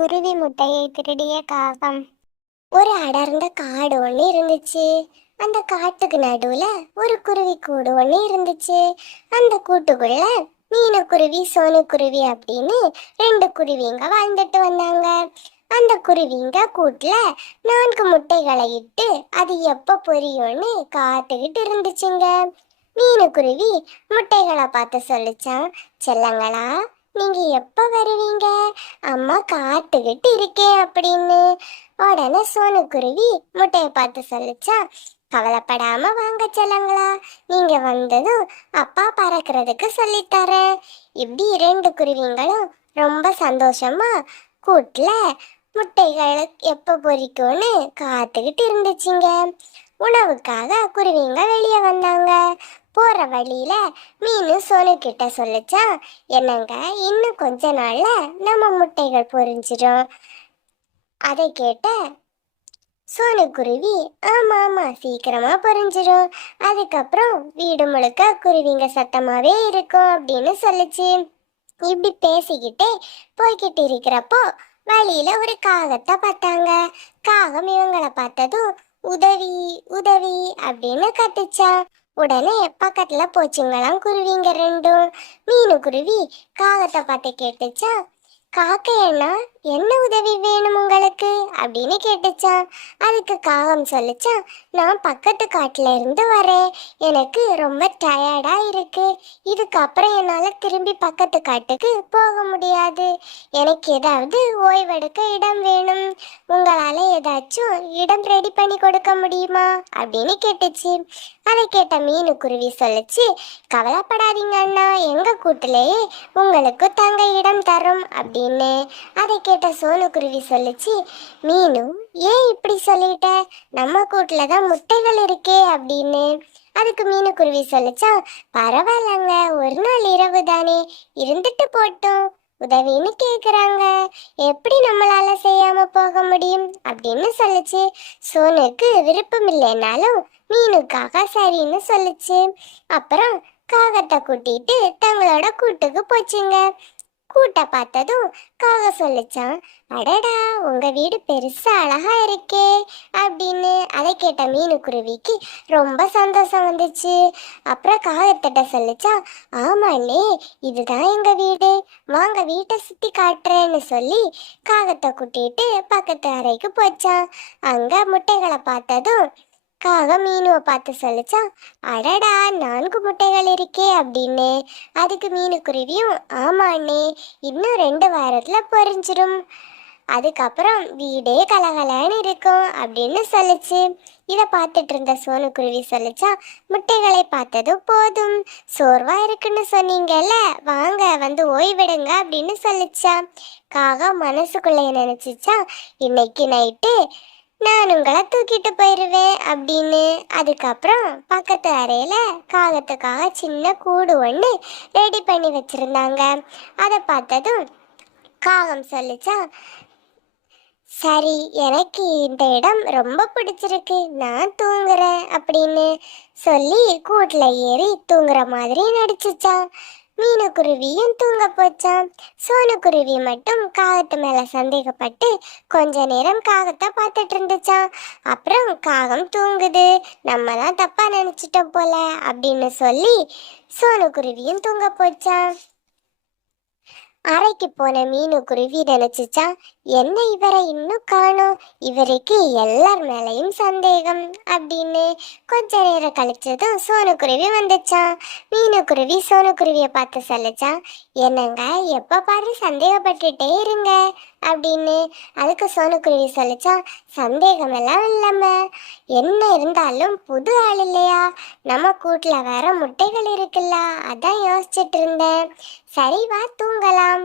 குருவி முட்டையை திருடிய காகம். ஒரு அடர்ந்த காடு ஒன்று இருந்துச்சு. அந்த காட்டுக்கு நடுவுல ஒரு குருவி கூடு ஒன்று இருந்துச்சு. அந்த கூட்டுக்குள்ள மீனு குருவி சோனு குருவி அப்படின்னு ரெண்டு குருவிங்க வாழ்ந்துட்டு வந்தாங்க. அந்த குருவிங்க கூட்டுல நான்கு முட்டைகளை இட்டு அது எப்ப பொரியும்னு காத்துக்கிட்டு இருந்துச்சுங்க. மீனுக்குருவி முட்டைகளை பார்த்து சொல்லிச்சான் செல்லங்களா நீங்க எப்ப வருவீங்க? அம்மா காத்துக்கிட்டு இருக்கேன் அப்படின்னு. உடனே சோனு குருவி முட்டையை பார்த்து சொல்லிச்சா கவலைப்படாம வாங்க செல்லங்களா நீங்க வந்ததும் அப்பா பறக்கிறதுக்கு சொல்லித்தரேன். இப்படி இரண்டு குருவிங்களும் ரொம்ப சந்தோஷமா கூட்டுல முட்டைகள் எப்போ பொறிக்கும்னு காத்துக்கிட்டு இருந்துச்சுங்க. உணவுக்காக குருவிங்க வெளியே வந்தாங்க. போற வழியில மீன் சோனு கிட்ட சொல்லிச்சா என்னங்க இன்னும் கொஞ்ச நாள்ல நம்ம முட்டைகள் பொரிஞ்சிடும் அதை கேட்ட சோனு குருவி ஆமா ஆமா சீக்கிரமா பொரிஞ்சிடும் அதுக்கப்புறம் வீடு முழுக்க குருவிங்க சத்தமாவே இருக்கும் அப்படின்னு சொல்லுச்சு. இப்படி பேசிக்கிட்டே போய்கிட்டு இருக்கிறப்போ வழியில ஒரு காகத்தை பார்த்தாங்க. காகம் இவங்களை பார்த்ததும் உதவி உதவி அப்படின்னு கத்துச்சா. உடனே பக்கத்துல போச்சுங்களாம் குருவிங்க ரெண்டும். மீனு குருவி காகத்தை பார்த்து கேட்டுச்சா காக்கையண்ணா என்ன உதவி வேணும் உங்களுக்கு? அப்படின்னு கேட்டுச்சான் அதுக்கு காகம் சொல்லுச்சா நான் பக்கத்து காட்டுல இருந்து வரேன். எனக்கு ரொம்ப டயர்டா இருக்கு. இதுக்கப்புறம் என்னால திரும்பி பக்கத்து காட்டுக்கு போக முடியாது. எனக்கு ஏதாவது ஓய்வெடுக்க இடம் வேணும். உங்களால ஏதாச்சும் இடம் ரெடி பண்ணி கொடுக்க முடியுமா? அப்படின்னு கேட்டுச்சு. அதை கேட்ட மீனு குருவி சொல்லுச்சு கவலைப்படாதீங்க அண்ணா. எங்க கூட்டிலேயே உங்களுக்கு தங்க இடம் தரும். அப்படி அப்படின்னு அதை கேட்ட சோனு குருவி சொல்லுச்சு மீனு ஏன் இப்படி சொல்லிட்ட? நம்ம கூட்டுல தான் முட்டைகள் இருக்கே அப்படின்னு. அதுக்கு மீனுக்குருவி சொல்லிச்சா பரவாயில்லங்க ஒரு நாள் இரவு தானே இருந்துட்டு போட்டோம் உதவின்னு கேக்குறாங்க. எப்படி நம்மளால செய்யாம போக முடியும்? அப்படின்னு சொல்லுச்சு. சோனுக்கு விருப்பம் இல்லைனாலும் மீனுக்காக சரின்னு சொல்லுச்சு. அப்புறம் காகத்தை கூட்டிட்டு தங்களோட கூட்டுக்கு போச்சுங்க. கூட்ட பார்த்ததும் காக சொல்லிச்சான் அடடா உங்க வீடு பெருசா அழகா இருக்கே அப்படின்னு. அதை கேட்ட மீனு குருவிக்கு ரொம்ப சந்தோஷம் வந்துச்சு. அப்புறம் காகத்திட்ட சொல்லுச்சா ஆமாண்ணே இதுதான் எங்க வீடு. வாங்க வீட்டை சுத்தி காட்டுறேன்னு சொல்லி காகத்தை கூட்டிட்டு பக்கத்து அறைக்கு போச்சான். அங்க முட்டைகளை பார்த்ததும் காகம் மீனுவை பார்த்து சொல்லிச்சா? அடடா நான்கு முட்டைகள் இருக்கே அப்படின்னு. அதுக்கு மீனு குருவியும் ஆமாண்ணே இன்னும் ரெண்டு வாரத்துல பொரிஞ்சிரும் அதுக்கப்புறம் வீடே கலகலன்னு இருக்கும் அப்படின்னு சொல்லுச்சு. இதை பார்த்துட்டு இருந்த சோனு குருவி சொல்லுச்சா முட்டைகளை பார்த்ததும் போதும். சோர்வா இருக்குன்னு சொன்னீங்கல்ல வாங்க வந்து ஓய்விடுங்க அப்படின்னு சொல்லுச்சா. காகா மனசுக்குள்ளே நினைச்சிச்சா இன்னைக்கு நைட்டு நான் உங்களை தூக்கிட்டு போயிடுவேன் அப்படின்னு. அதுக்கப்புறம் பக்கத்து அறையில் காகத்துக்காக சின்ன கூடு ஒன்று ரெடி பண்ணி வச்சிருந்தாங்க. அதை பார்த்ததும் காகம் சொல்லிச்சா சரி எனக்கு இந்த இடம் ரொம்ப பிடிச்சிருக்கு. நான் தூங்குறேன் அப்படின்னு சொல்லி கூட்டில் ஏறி தூங்குற மாதிரி நடிச்சிச்சான் மீனுக்குருவியும் தூங்க போச்சான் சோனுக்குருவி மட்டும் காகத்து மேல சந்தேகப்பட்டு கொஞ்ச நேரம் காகத்தை பார்த்துட்டு இருந்துச்சான் அப்புறம் காகம் தூங்குது. நம்ம தான் தப்பா நினைச்சிட்டோம் போல அப்படின்னு சொல்லி சோனுக்குருவியும் தூங்க போச்சான் அறைக்கு போன மீனு குருவி நினைச்சிச்சா? என்ன இவரை இன்னும் காணும் இவருக்கு எல்லார் மேலையும் சந்தேகம் அப்படின்னு. கொஞ்ச நேரம் கழிச்சதும் சோனு குருவி வந்துச்சான் மீனு குருவி சோனு குருவியை பார்த்து சொல்லுச்சா என்னங்க எப்போ பாரு சந்தேகப்பட்டுட்டே இருங்க? அப்படின்னு அதுக்கு சோனுக்குருவி சொல்லிச்சா சந்தேகமெல்லாம் சந்தேகம் எல்லாம் இல்லாம. என்ன இருந்தாலும் புது ஆள் இல்லையா? நம்ம கூட்டுல வேற முட்டைகள் இருக்குல்ல அதான் யோசிச்சுட்டு இருந்தேன். சரிவா தூங்கலாம்.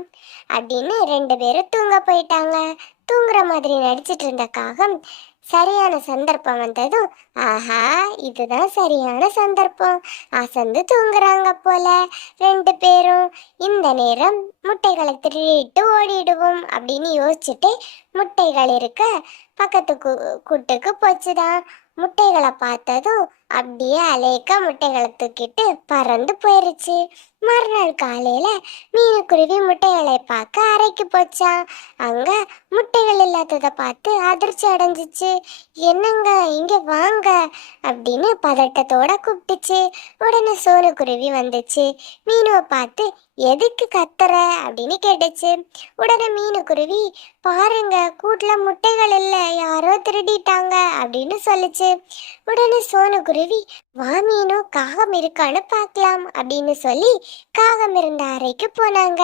அப்படின்னு ரெண்டு பேரும் தூங்க போயிட்டாங்க. தூங்குற மாதிரி நடிச்சிட்டு இருந்த காகம் சரியான சந்தர்ப்பம் வந்ததும் ஆஹா இதுதான் சரியான சந்தர்ப்பம். அசந்து தூங்குறாங்க போல. ரெண்டு பேரும் இந்த நேரம் முட்டைகளை திருடிட்டு ஓடிடுவோம் அப்படின்னு யோசிச்சுட்டு முட்டைகள் இருக்க பக்கத்து கூட்டுக்கு போச்சுதான். முட்டைகளை பார்த்ததும் அப்படியே அலேக்கா முட்டைகளை தூக்கிட்டு பறந்து போயிருச்சு. மறுநாள் காலையில மீனுக்குருவி முட்டைகளை பார்க்க அறைக்கு போச்சான் அங்க முட்டைகள் இல்லாததை பார்த்து அதிர்ச்சி அடைஞ்சிச்சு. என்னங்க இங்க வாங்க அப்படின்னு பதட்டத்தோட கூப்பிட்டுச்சு. உடனே சோனுக்குருவி வந்துச்சு. மீனுவை பார்த்து எதுக்கு கத்துற? அப்படின்னு கேட்டுச்சு. உடனே மீனுக்குருவி பாருங்க கூட்டுல முட்டைகள் இல்லை. யாரோ திருடிட்டாங்க அப்படின்னு சொல்லுச்சு. உடனே சோனுக்குருவி வா மீனு காகம் இருக்கான்னு பார்க்கலாம் அப்படின்னு சொல்லி காகம் இருந்த அறைக்கு போனாங்க.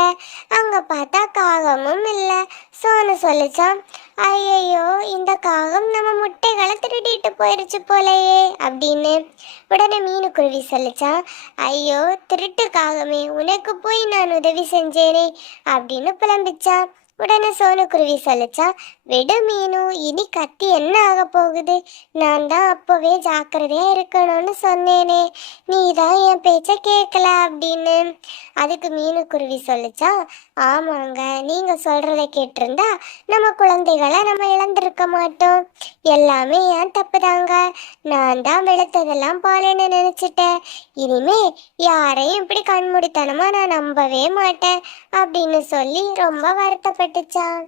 அங்க பார்த்தா காகமும் இல்லை. சோனு சொல்லுச்சான் ஐயையோ இந்த காகம் நம்ம முட்டைகளை திருடிட்டு போயிருச்சு போலயே அப்படின்னு. உடனே மீனுக்குருவி சொல்லுச்சான் ஐயோ திருட்டு காகமே உனக்கு போய் நான் உதவி செஞ்சேனே அப்படின்னு புலம்பிச்சான் உடனே சோனுக்குருவி சொல்லுச்சா விடு மீனு இனி கத்தி என்ன ஆக போகுது? நான் தான் அப்போவே ஜாக்கிரதையா இருக்கணும்னு சொன்னேனே. நீ தான் என் பேச்ச கேட்கல அப்படின்னு. அதுக்கு மீனுக்குருவி சொல்லுச்சா ஆமாங்க நீங்க சொல்கிறத கேட்டிருந்தா நம்ம குழந்தைகளை நம்ம இழந்திருக்க மாட்டோம். எல்லாமே ஏன் தப்புதாங்க. நான் தான் வெளுத்ததெல்லாம் பாலுன்னு நினைச்சிட்டேன். இனிமே யாரையும் இப்படி கண்மூடித்தனமா நான் நம்பவே மாட்டேன் அப்படின்னு சொல்லி ரொம்ப வருத்தப்பட்டுச்சான்